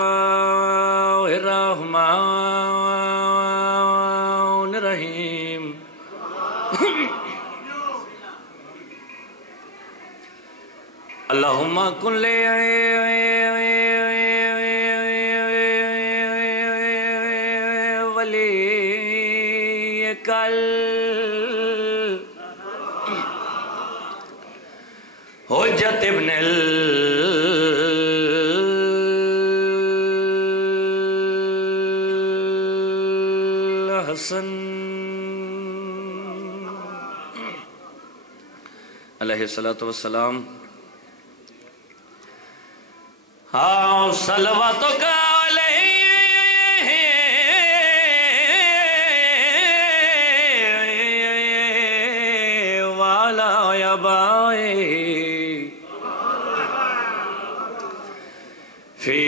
الرحمن الرحیم اللہم کن لے ولی کل حجت ابن الحسن علیہ السلام ہاں صلواتک علیہ وعلا ابائے فی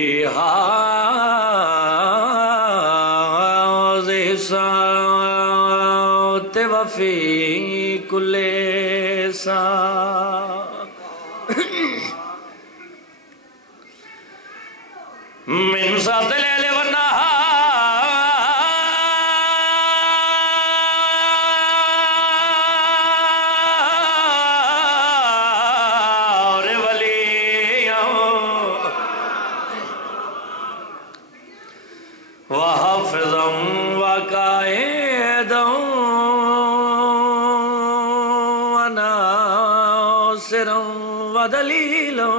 هذه الساعة وفي كل ساعة من ساعة الليل والنهار وليا وحافظا وقائدا وناصرا ودليلا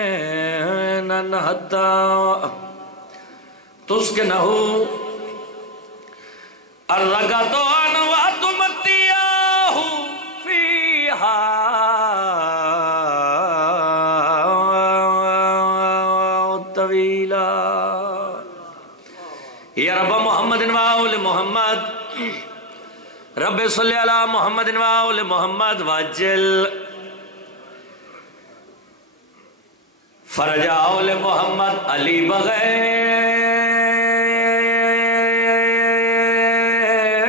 وَأَيْنَ حَتَّى تُسْكِنَهُ الرَّغَدُ وَتُمَتِّعَهُ فِيهَا طَوِيلًا یا رب محمد وآل محمد رب صلی علی محمد وآل محمد واجل فرج آل محمد علی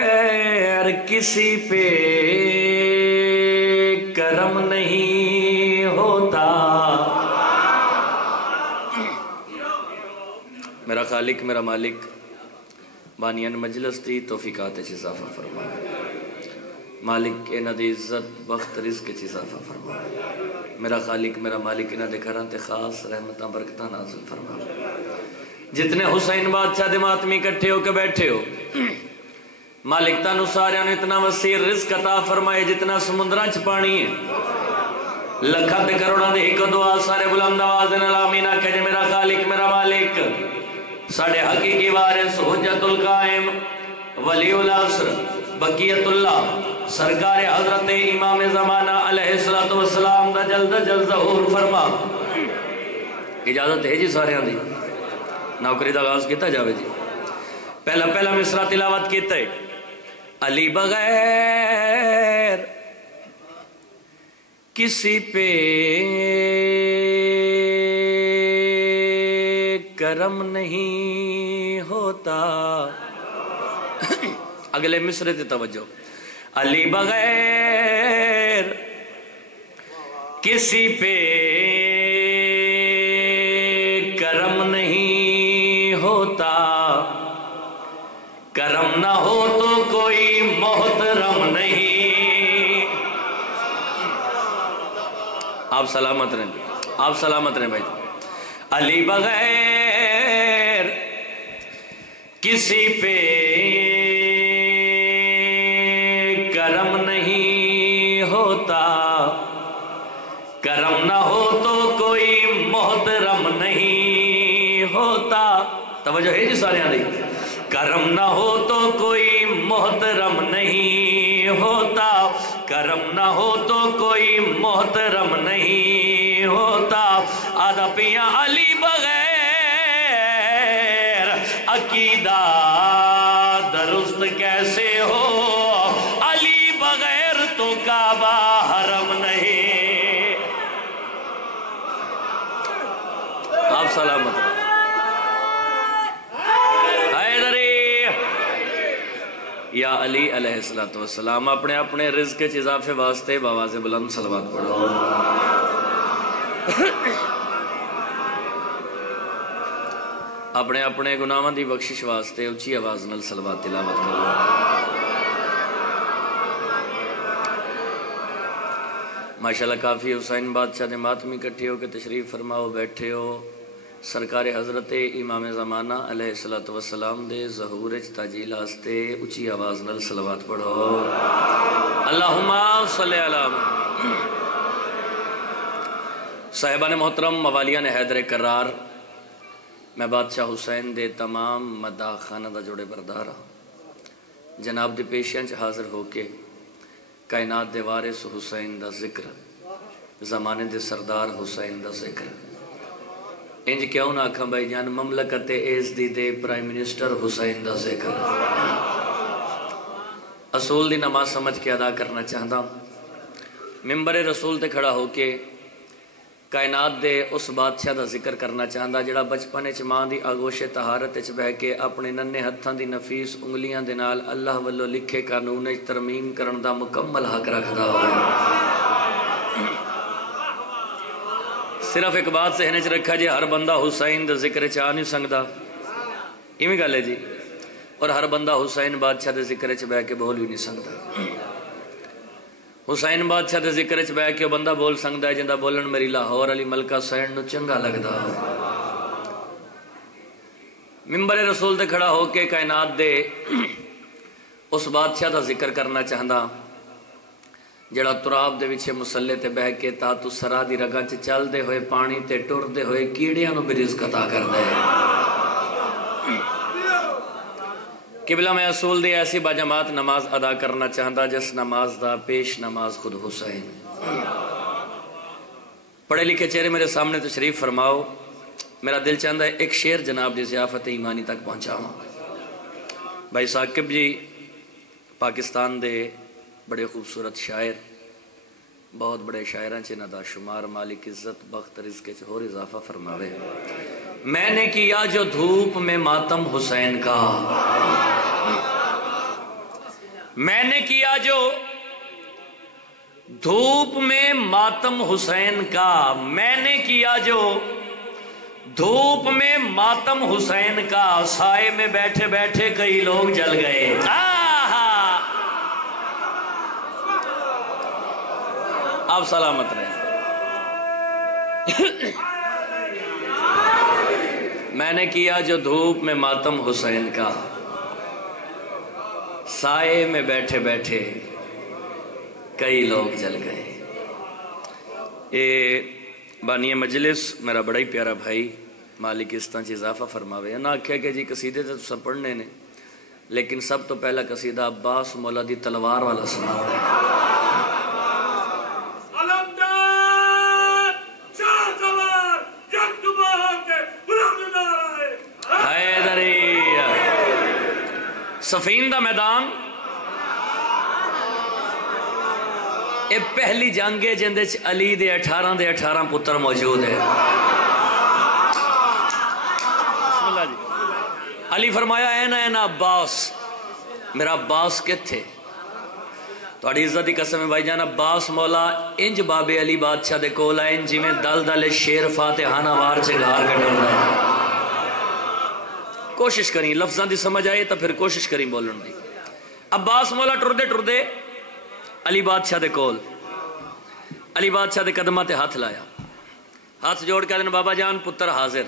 بغیر کسی پہ کرم نہیں ہوتا میرا خالق میرا مالک بانیان مجلس دی توفیقات اضافہ فرمائے مالک انہ دی عزت بخت رزق اضافہ فرمائے میرا خالق میرا مالک انہ دے گھران تے خاص رحمتاں برکتاں نازل فرمائے جتنے حسین بادشاہ دے ماتمی کٹھے ہو کے بیٹھے ہو مالک تانو ساریاں نے اتنا وسیع رزق عطا فرمائے جتنا سمندران چپانی ہے لکھا تے کروڑا دے ایک دعا سارے بلند آوازن الامین آکھے جے میرا خالق میرا مالک ساڑھے حقیقی وارث حجت القائم ولی العصر بقیت اللہ سرکار حضرت امام زمانہ علیہ السلام دا جلد ظہور فرما اجازت ہے جی سارے آن دی نوکری دا آغاز کیتا جاوے جی پہلا مصرع تلاوت کیتا ہے علی بغیر کسی پہ کرم نہیں ہوتا اگلے مصرع تے توجہ علی بغیر کسی پہ کرم نہیں ہوتا کرم نہ ہو تو کوئی محترم نہیں آپ سلامت رہیں بھائی علی بغیر کسی پہ کرم نہیں ہوتا کرم نہ ہو تو کوئی محترم نہیں ہوتا توجہ ہے جی سارے آنے کرم نہ ہو تو کوئی محترم نہیں ہوتا کرم نہ ہو تو کوئی محترم نہیں ہوتا آدھا پیاں علی بغیر عقیدہ درست کیسے ہو علی بغیر تو کعبہ حرم نہیں آپ سلامت حیدری یا علی علیہ السلام اپنے اپنے رزق کے اضافے واسطے بآواز بلند صلوات پڑھو۔ اپنے اپنے گناہاں دی بخشش واسطے اچھی آواز نال صلوات تلاوت کرو۔ ماشاءاللہ کافی حسین بادشاہ دے ماتمی کٹھے ہو کے تشریف فرماؤ بیٹھے ہو۔ سرکار حضرت امام زمانہ علیہ السلام دے ظہور تاجیل واسطے اچھی آواز نال صلوات پڑھو۔ اللہم صلی علی صاحبان محترم، موالیان حیدر کرار، میں بادشاہ حسین دے تمام مداح خانہ دا جوڑے بردار ہوں۔ جناب دے پیشیاں حاضر ہو کے کائنات دے وارث حسین دا ذکر، زمانے دے سردار حسین دا ذکر، انج کیوں نہ آکھاں بھائی جان مملکت ایز دی دے پرائم منسٹر حسین دا ذکر، اصول دی نماز سمجھ کے ادا کرنا چاہتا ہوں۔ ممبر رسول تے کھڑا ہو کے کائنات دے اس بادشاہ دا ذکر کرنا چاہتا جڑا بچپنے چ ماں دی آگوش طہارت وچ بہ کے اپنے ننے ہتھاں دی نفیس انگلیاں دے نال اللہ والو لکھے قانون وچ ترمیم کرن دا مکمل حق رکھدا ہوئے۔ صرف ایک بات ذہن وچ رکھا جی، ہر بندہ حسین دا ذکر چ آ نہیں سکدا، ایویں گل ہے جی، اور ہر بندہ حسین بادشاہ دے ذکر چ بہ کے بول بھی نہیں سکدا۔ حسین بادشاہ دے ذکر چ بہ کے بندہ بول سکدا ہے جندا بولن میری لاہور علی ملکہ سین نو چنگا لگدا۔ ممبر رسول تے کھڑا ہو کے کائنات دے اس بادشاہ دا ذکر کرنا چاہندا جڑا تراب دے وچ مسلے تے بہ کے تاتو سرا دی رگاں چ چلدے ہوئے پانی تے ٹردے ہوئے کیڑیاں نو بھی رزق عطا کردا ہے۔ قبلہ میں اصول دی ایسی باجماعت نماز ادا کرنا چاہتا جس نماز دا پیش نماز خود حسین۔ پڑھے لکھے چہرے میرے سامنے تشریف فرماؤ، میرا دل چاہتا ہے ایک شعر جناب دی ضیافت ایمانی تک پہنچاؤں۔ بھائی ثاقب جی پاکستان دے بڑے خوبصورت شاعر، بہت بڑے شاعراں چ انہاں دا شمار، مالک عزت بخت رزق چ اور اضافہ فرماوے۔ میں نے کیا جو دھوپ میں ماتم حسین کا، میں نے کیا جو دھوپ میں ماتم حسین کا، میں نے کیا جو دھوپ میں ماتم حسین کا، سائے میں بیٹھے بیٹھے کئی لوگ جل گئے۔ آپ سلامت رہیں۔ میں نے کیا جو دھوپ میں ماتم حسین کا، سائے میں بیٹھے بیٹھے کئی لوگ جل گئے۔ اے بانی مجلس میرا بڑا ہی پیارا بھائی مالک اس طرح اضافہ فرماوے۔ نہ آکھے کہ جی قصیدے تو سب پڑھنے نے، لیکن سب تو پہلا قصیدہ عباس مولا دی تلوار والا سنا ہے۔ صفین دا میدان اے پہلی جنگ ہے جن دے علی دے 18 پتر موجود ہے۔ بسم اللہ جی۔ علی فرمایا این عباس، میرا عباس کتھے؟ تو اڑی عزت دی قسم ہے بھائی جان، عباس مولا انج بابے علی بادشاہ دے کولا انج جی میں دل دل شیر فاتحانہ وار چگار کٹھوں ہے۔ کوشش کریں لفظاں دی سمجھ آئے تو پھر کوشش کریں بولن دی۔ عباس مولا ٹردے ٹردے علی بادشاہ دے کول، علی بادشاہ دے قدمہ تے ہاتھ لایا، ہاتھ جوڑ کے دن بابا جان پتر حاضر۔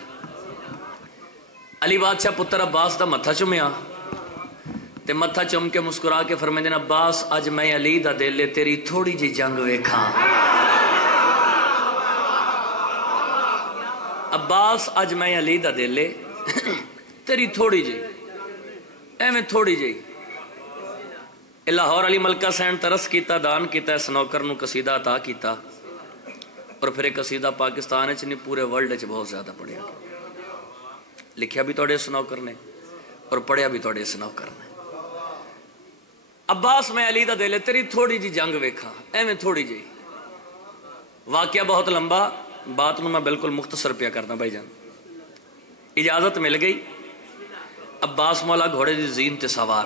علی بادشاہ پتر عباس دا متھا چومیا تے متھا چوم کے مسکرا کے فرمائے دن عباس اج میں علی دا دل لے تیری تھوڑی جی جنگ ویکھاں۔ عباس اج میں علی دا دل لے تیری تھوڑی جی ایویں تھوڑی جی۔ لاہور علی ملکہ سین ترس کیتا، دان کیتا، اس نوکر نو قصیدہ عطا کیتا، اور پھر ایک قصیدہ پاکستان وچ نہیں پورے ورلڈ وچ بہت زیادہ پڑھیا، لکھیا بھی توڑے اس نوکر نے اور پڑھیا بھی توڑے اس نوکر نے۔ عباس میں علی دا دل تیری تھوڑی جی جنگ ویکھا، ایویں تھوڑی جی۔ واقعہ بہت لمبا، بات نو میں بالکل مختصر پیا کرنا بھائی جان۔ اجازت مل گئی، عباس مولا گھوڑے دی زین تے سوار،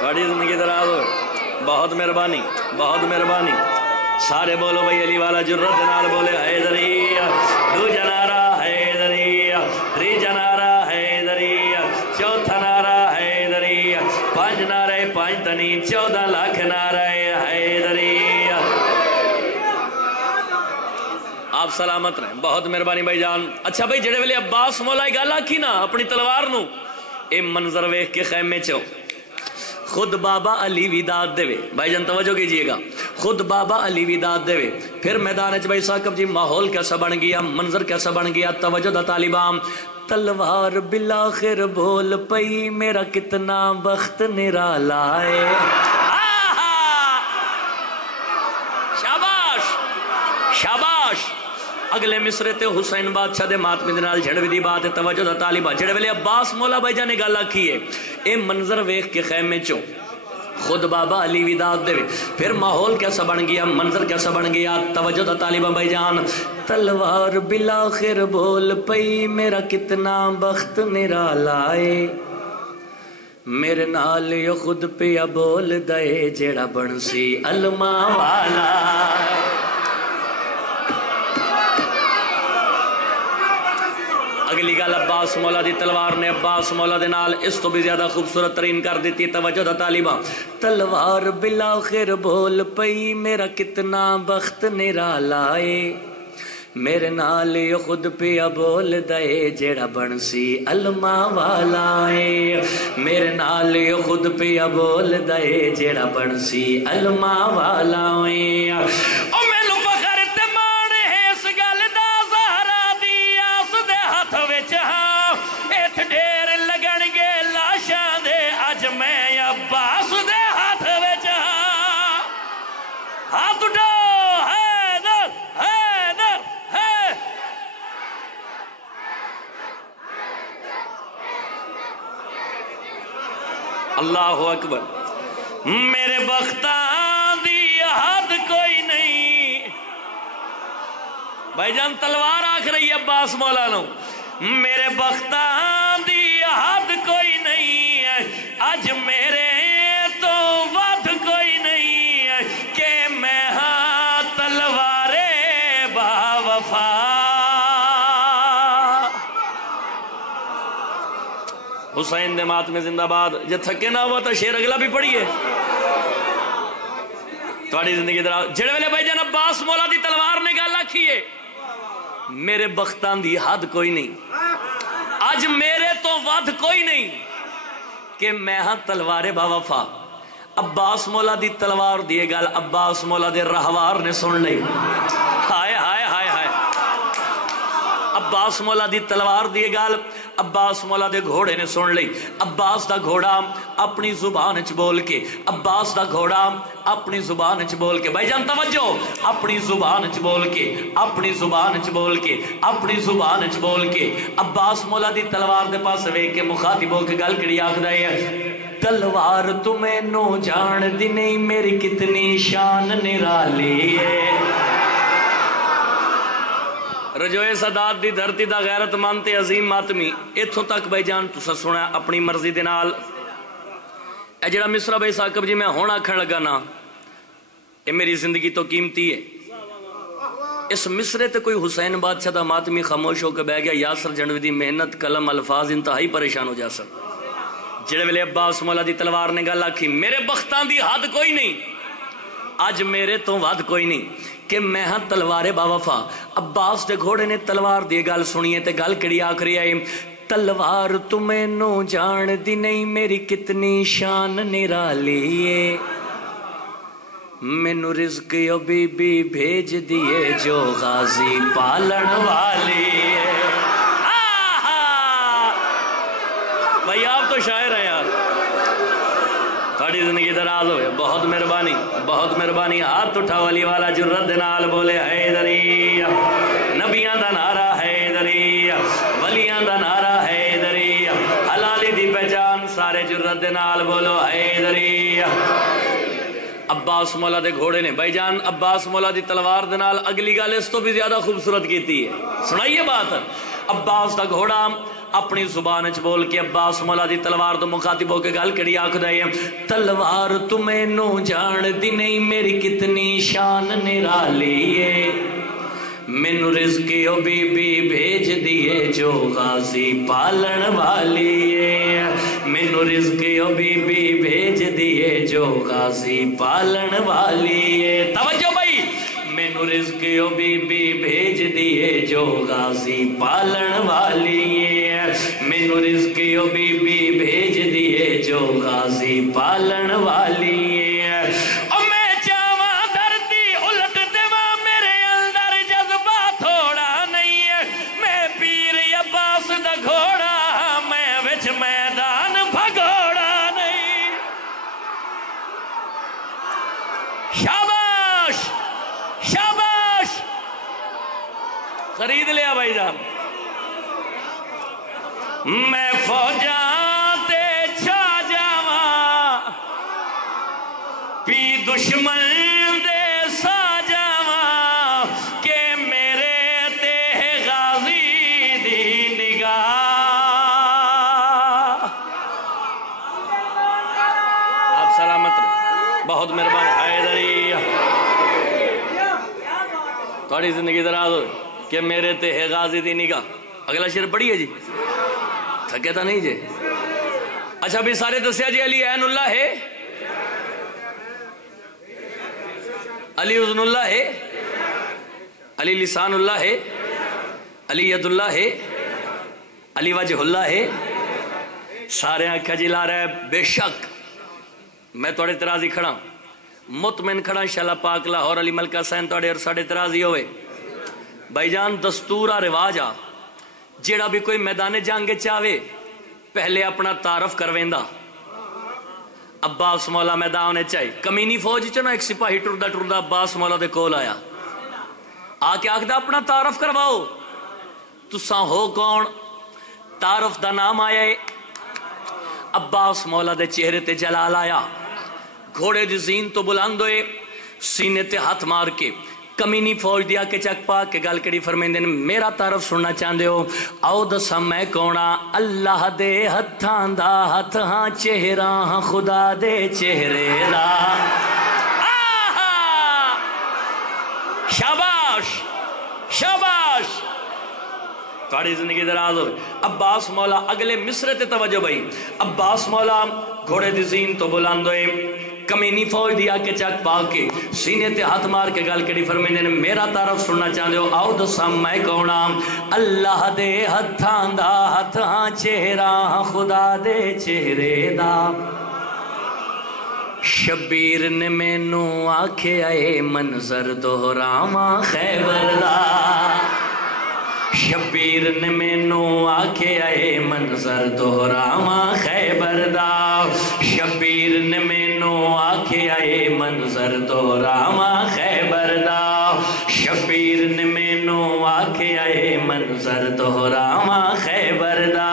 تھوڑی زندگی دراز ہو. بہت مہربانی بہت مہربانی. سارے بولو بھائی علی والا جرت نال بولے حیدری. دوجا نعرہ حیدری. تیجا نعرہ حیدری. چوتھا نعرہ حیدری. پانچ نعرے پانچ تنی 14 لاکھ نعرہ حیدری. آپ سلامت رہیں. بہت مہربانی بھائی جان. اچھا بھائی جڑے ویلے عباس مولا گل آکھی نا اپنی تلوار نو اے منظر ویکھ کے خیمے چو خود بابا علی ویداد دے وے. بھائی جان توجہ کیجئے گا. خود بابا علی ویداد دے وے. پھر میدان چ بھائی ثاقب جی ماحول کیسا بن گیا, منظر کیسا بن گیا. توجہ دا طالبان. تلوار بالآخر بول پئی میرا کتنا بخت نرالا ہے. شاباش شاباش. اگلے مصرے تے حسین بادشاہ دے ماتمی دنال جھڑوی دی بات ہے. توجہ دا طالبہ جڑے ویلے عباس مولا بھائی جانے گالا کی ہے اے منظر ویکھ کے خیمے چوں خود بابا علی ویداد دے. پھر ماحول کیسا بن گیا, منظر کیسا بن گیا. توجہ دا طالبہ بھائی جان. تلوار بالآخر بول پئی میرا کتنا بخت نرالا ہے. میرے نال یو خود پیا بول دے جیڑا بنسی علما والا. اگلی گل عباس مولا دی تلوار نے عباس مولا دے نال اس تو بھی زیادہ خوبصورت ترین کر دیتی. توجہ دا طالبہ. تلوار بالآخر بول پئی میرا کتنا بخت نرالا ہے. میرے نال یو خود پیا بول دے جیڑا بنسی علما والا ہے. میرے نال یو خود پیا بول دے جیڑا بنسی علما والا ہے. اللہ اکبر. میرے بختاں دی حد کوئی نہیں. بھائی جان تلوار آکھ رہی ہے عباس مولا نو. میرے بختاں دی حد کوئی نہیں ہے اج میرے تو ود کوئی نہیں ہے کہ میں ہاں تلوارے با وفا. حسین دے مات میں زندہ باد. جب تھکے نہ ہوا تو شیر اگلا بھی پڑھیے. تھوڑی زندگی دراز. جڑے ویلے بھائی جان عباس مولا دی تلوار نے گل آکھیے میرے بختاں دی حد کوئی نہیں اج میرے تو ود کوئی نہیں کہ میں ہاں تلوارے با وفا. عباس مولا دی تلوار دیے گل عباس مولا دے رہوار نے سن لئی. ہائے ہائے ہائے ہائے. عباس مولا دی تلوار دیے گل عباس مولا دے گھوڑے نے سن لئی. عباس دا گھوڑا اپنی زبان چ بول کے عباس دا گھوڑا اپنی زبان چ بول کے. بھائی جان توجہ. اپنی زبان چ بول کے اپنی زبان چ بول کے اپنی زبان چ بول کے عباس مولا دی تلوار دے پاس ویکھ کے مخاطب ہو کے گل کڑی آکھدا ہے تلوار تمہیں نو جان دی نہیں میری کتنی شان نرالی ہے. رجوئے سادات دی دھرتی دا غیرت مانتے عظیم ماتمی. اتھوں تک بھائی جان تسا سنا اپنی مرضی دے نال. اے جڑا مصرہ بھائی ثاقب جی میں ہونا کھڑ لگا نا اے میری زندگی تو قیمتی ہے. اس مصرے تے کوئی حسین بادشاہ دا ماتمی خاموش ہو کے بہ گیا یاسر جنڈوی دی محنت قلم الفاظ انتہائی پریشان ہو جا سک. جڑے ویلے عباس مولا دی تلوار نے گل آکھی میرے بختاں دی حد کوئی نہیں اج میرے تو ود کوئی نہیں کہ میں ہاں تلوارے با وفا. عباس دے گھوڑے نے تلوار دی گل سنیے تے گل کڑی آکھری آئے تلوار تمہیں نو جان دی نہیں میری کتنی شان نرالی ہے. مینو رزق یو بی بی بھیج دیے جو غازی پالن والی ہے. بھائی آپ تو شاعر ہیں یار. تھوڑی زندگی دراز ہوئے. بہت مہربانی بہت مہربانی. ہاتھ اٹھا ولی والا جرت نال بولے حیدری. نبیاں دا نعرہ حیدری. ولیاں دا نعرہ حیدری. حلالی دی پہچان سارے جرت نال بولو حیدری. عباس مولا دے گھوڑے نے بھائی جان عباس مولا دی تلوار دے نال اگلی گل اس تو بھی زیادہ خوبصورت کیتی ہے. سنائیے بات. عباس دا گھوڑا اپنی زبان چ بول کے عباس مولا دی تلوار تو مخاطب ہو کے گل کڑی آکھدا ہے تلوار تمہیں نو جان دی نہیں میری کتنی شان نرالی ہے مینو رزق او بی بی بھیج دیے جو غازی پالن والی ہے مینو رزق او بی بی بھیج دیے جو غازی پالن والی ہے توجہ بھائی مینو رزق او بی بی بھیج دیے جو غازی پالن والی ہے مینو رزق او بی بی بھیج دیے جو غازی پالن والی ہے او میں چاواں دردی الٹ دیواں میرے اندر جذبہ تھوڑا نہیں ہے میں پیر عباس دا گھوڑا میں وچ میدان بھگوڑا نہیں شاباش شاباش خرید لیا بھائی جان میں فوجاں تے چھا جاواں پی دشمن دے سا جاواں کہ میرے تے غازی دی نگاہ آپ سلامت رہے بہت مہربان حیدری تھوڑی زندگی دراز ہو کہ میرے تے ہے غازی دی نگاہ اگلا شعر پڑھی ہے جی تھکے تھا نہیں جی اچھا بھی سارے دسیا جی علی عین اللہ ہے علی اذن اللہ ہے علی لسان اللہ ہے علی ید اللہ ہے علی وجہ اللہ ہے سارے آنکھا جی لا رہا ہے بے شک میں توڑے ترازی کھڑا مطمئن کھڑا انشاءاللہ پاک لاہور علی ملکہ سین توڑے اور ساڑے ترازی ہوئے بھائی جان دستورہ رواجہ جیڑا بھی کوئی میدان جنگ چاہے پہلے اپنا تعارف کرویندا عباس مولا میدان چاہے کمینی فوج چنا ایک سپاہی ٹردہ ٹردہ عباس مولا دے کول آیا آکے آکھدا اپنا تعارف کرواؤ تساں ہو کون تعارف دا نام آیا ہے عباس مولا دے چہرے تے جلال آیا گھوڑے دی زین تو بلند ہوئے سینے تے ہاتھ مار کے کمینی فوج دیا کے چک پا کے گل کڑی فرمیندے نے میرا تعارف سننا چاہندے ہو آؤ دسا میں کونا اللہ دے ہتھاں دا ہتھ ہاں چہرہ ہاں خدا دے چہرے دا شاباش شاباش تھوڑی زندگی دراز ہوئے عباس مولا اگلے مصرے تے توجہ بھائی عباس مولا گھوڑے دی زین تو بلند ہوئے کمینی فوج دیا کے چک پا کے سینے تے ہاتھ مار کے گل کڑی فرمیندے نے میرا تعارف سننا چاہندے ہو آؤ دسا میں کونا اللہ دے ہتھاں دا ہتھ ہاں چہرہ ہاں خدا دے چہرے دا شبیر نے مینوں آکھے آئے منظر دہراواں خیبر دا شبیر نے مینوں آکھے آئے منظر دہراواں خیبر دا شبیر نے مینوں آکھے آئے منظر دہراواں خیبر دا شبیر نے مینوں آکھے آئے منظر دہراواں خیبر دا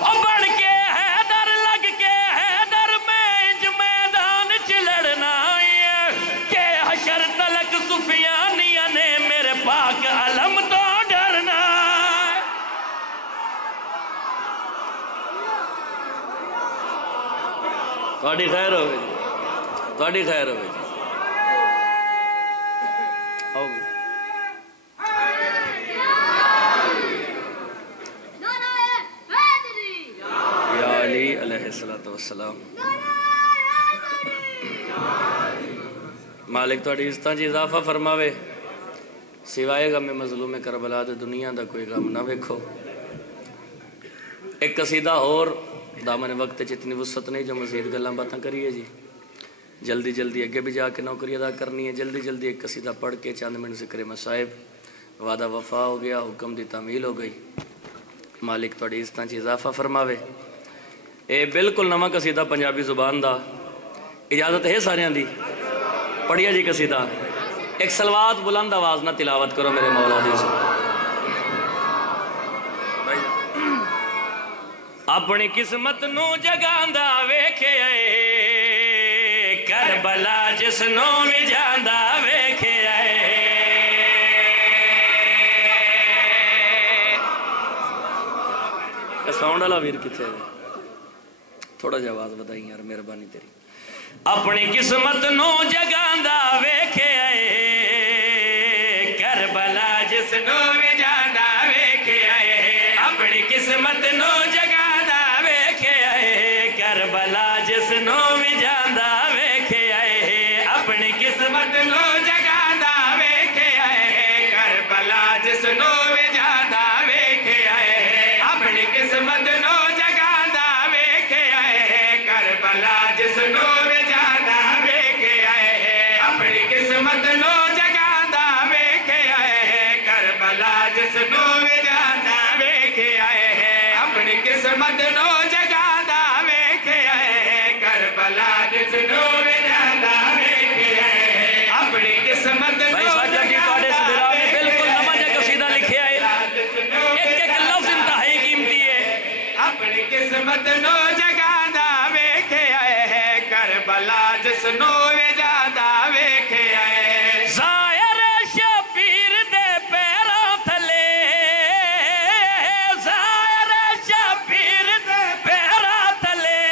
او بڑھ کے حیدر لگ کے حیدر میں اج میدان چ لڑنا ہے کہ حشر تلک سفیانیہ نے میرے پاک علم تو ڈرنا تھوڑی خیر ہوئے جی تھوڑی خیر ہوئے جی آؤ یا علی علیہ السلام مالک تھوڑی عزتاں جی اضافہ فرماوے سوائے غم مظلوم کربلا دے دنیا دا کوئی غم نہ ویکھو ایک قصیدہ اور دامن وقت جتنی وسعت نہیں جو مزید گلاں باتاں کریے جی جلدی جلدی اگے بھی جا کے نوکری ادا کرنی ہے جلدی جلدی ایک قصیدہ پڑھ کے چند منٹ ذکر مصائب وعدہ وفا ہو گیا حکم دی تعمیل ہو گئی مالک تھوڑی عزتاں چ اضافہ فرماوے اے بالکل نواں قصیدہ پنجابی زبان دا اجازت ہے ساریاں دی پڑھیا جی قصیدہ ایک سلوات بلند آواز نہ تلاوت کرو میرے مولا دی اپنی قسمت نو جگاندہ ویکھے آئے کربلا جس نو وجاندہ ویکھے آئے ساؤنڈ والا ویر کتنے تھوڑا جا آواز بتائی یار مہربانی تیری اپنی قسمت نو جگاندا ویکھے آئے کربلا جس نو بھی جاندا ویکھے آئے اپنی قسمت نو جگاندا ویکھے آئے کربلا جس نو بھی جاندا ویکھے آئے اپنی قسمت نو جگاندا ویکھے آئے کربلا جس نو بھی جاندا ویکھے آئے اپنی قسمت نو جگاندا ویکھے آئے کربلا جس نو بھی جاندا ویکھے آئے اپنی قسمت نو جگاندا ویکھے آئے کربلا جس نو بھی جاندا ویکھے آئے اپنی قسمت نو جگاندا ویکھے آئے کربلا جس نو بھی جاندا ویکھے آئے اپنی قسمت نو اپنی قسمت نو جگاندا ویکھے آئے کربلا جس نو بھی جاندا ویکھے آئے ظاہر شبیر دے پیراں تھلے ظاہر شبیر دے پیراں تھلے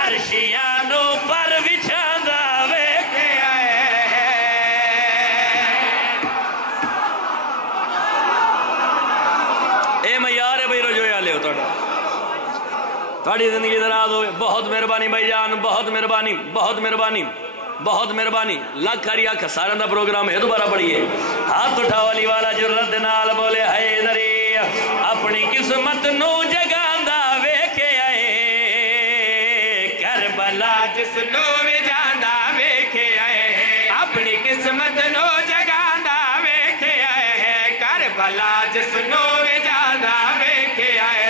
عرشیاں نو پر وچھاندا ویکھے آئے اے معیار ہے بھائی رجوع لے ہو تھوڑی زندگی دراز ہوئے بہت مہربانی بھائی جان بہت مہربانی بہت مہربانی بہت مہربانی لاکھ کھاریا کھسارن دا پروگرام ہے دوبارہ پڑھئے ہاتھ اٹھا والی والا جرت نال بولے حیدری اپنی قسمت نو جگاندا ویکھے آئے کربلا جس نو بھی جاندا ویکھے آئے اپنی قسمت نو جگاندا ویکھے آئے کربلا جس نو بھی جاندا ویکھے آئے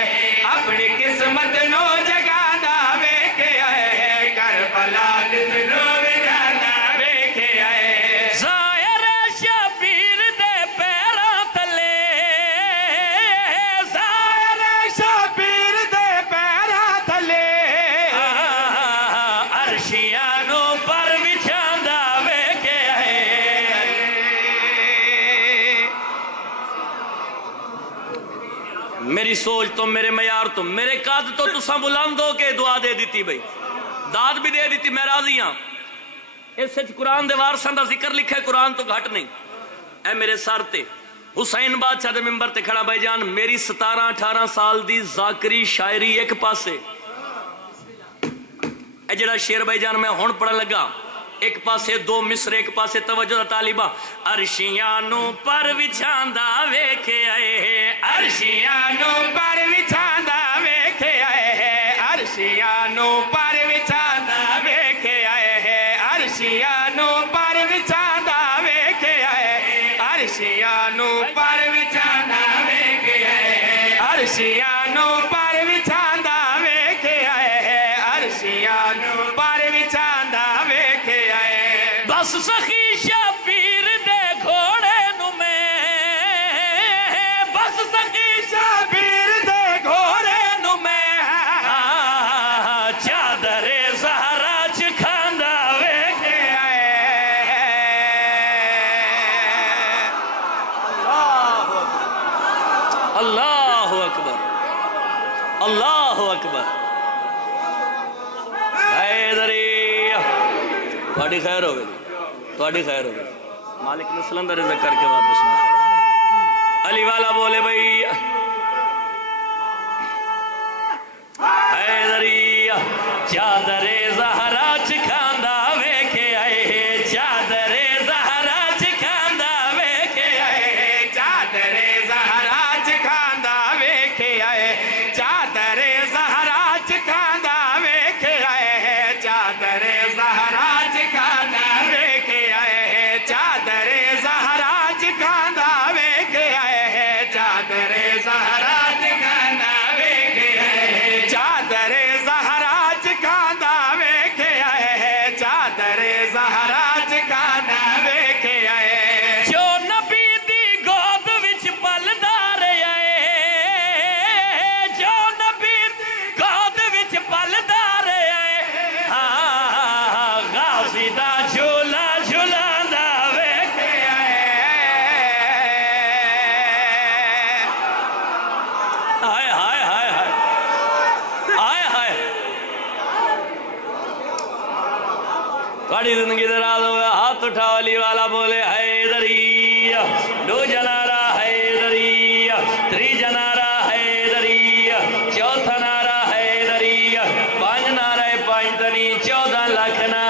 اپنی قسمت نو جگاندا ویکھے آئے کربلا جس نو بھی جاندا ویکھے آئے ظاہر شبیر دے پیراں تھلے ظاہر شبیر دے پیراں تھلے عرشیاں نو پر وچھاندا ویکھے آئے میری سوچ تو میرے معیار تو میرے قد تو تساں بلند ہو کے دعا دے دیتی بھئی داد بھی دے دیتی میں راضی ہاں اس سچ قرآن دے وارثاں دا ذکر لکھا ہے قرآن تو گھٹ نہیں اے میرے سر تے حسین بادشاہ دے ممبر تے کھڑا بھائی جان میری 17-18 سال دی ذاکری شاعری ایک پاسے اے جڑا شعر بھائی جان میں ہون پڑھن لگا ایک پاسے دو مصر ایک پاسے توجہ دا طالبہ عرشیاں نو پر وچھاندا ویکھے آئے عرشیاں نو پر وچھاندا ویکھے آئے عرشیاں نو پر وچھاندا ویکھے آئے عرشیاں نو پر وچھاندا ویکھے آئے عرشیاں نو پر وچھاندا ویکھے آئے عرشیاں نو پر وچھاندا ویکھے آئے عرشیاں نو پر وچھاندا ویکھے آئے بس سخی شبیر دے گھوڑے نو میں بس سخی شبیر دے گھوڑے نو میں چادر زہرا چکھاندا ویکھے آئے اللہ اکبر اللہ اکبر حیدری تھوڑی خیر ہو گئی تھوڑی خیر ہو گئی مالک نے سلندر رزق کر کے واپس میں علی والا بولے بھئی حیدری چادر زہرا چکھاندا ویکھے آئے چادر زہرا چکھاندا ویکھے آئے چادر زہرا چکھاندا ویکھے آئے چادر زہرا چکھاندا ویکھے آئے چادر زہرا چکھاندا ویکھے آئے چادر زہرا چکھاندا ویکھے آئے چادر زہرا چکھاندا ویکھے آئے چادر زہرا چکھاندا تھوڑی زندگی دراز ہوئے ہاتھ اٹھا علی والا بولے حیدری دوجا نعرہ حیدری تیجا نعرہ حیدری چوتھا نعرہ حیدری پانچ نعرہ پانچ تنی 14 لاکھ نعرہ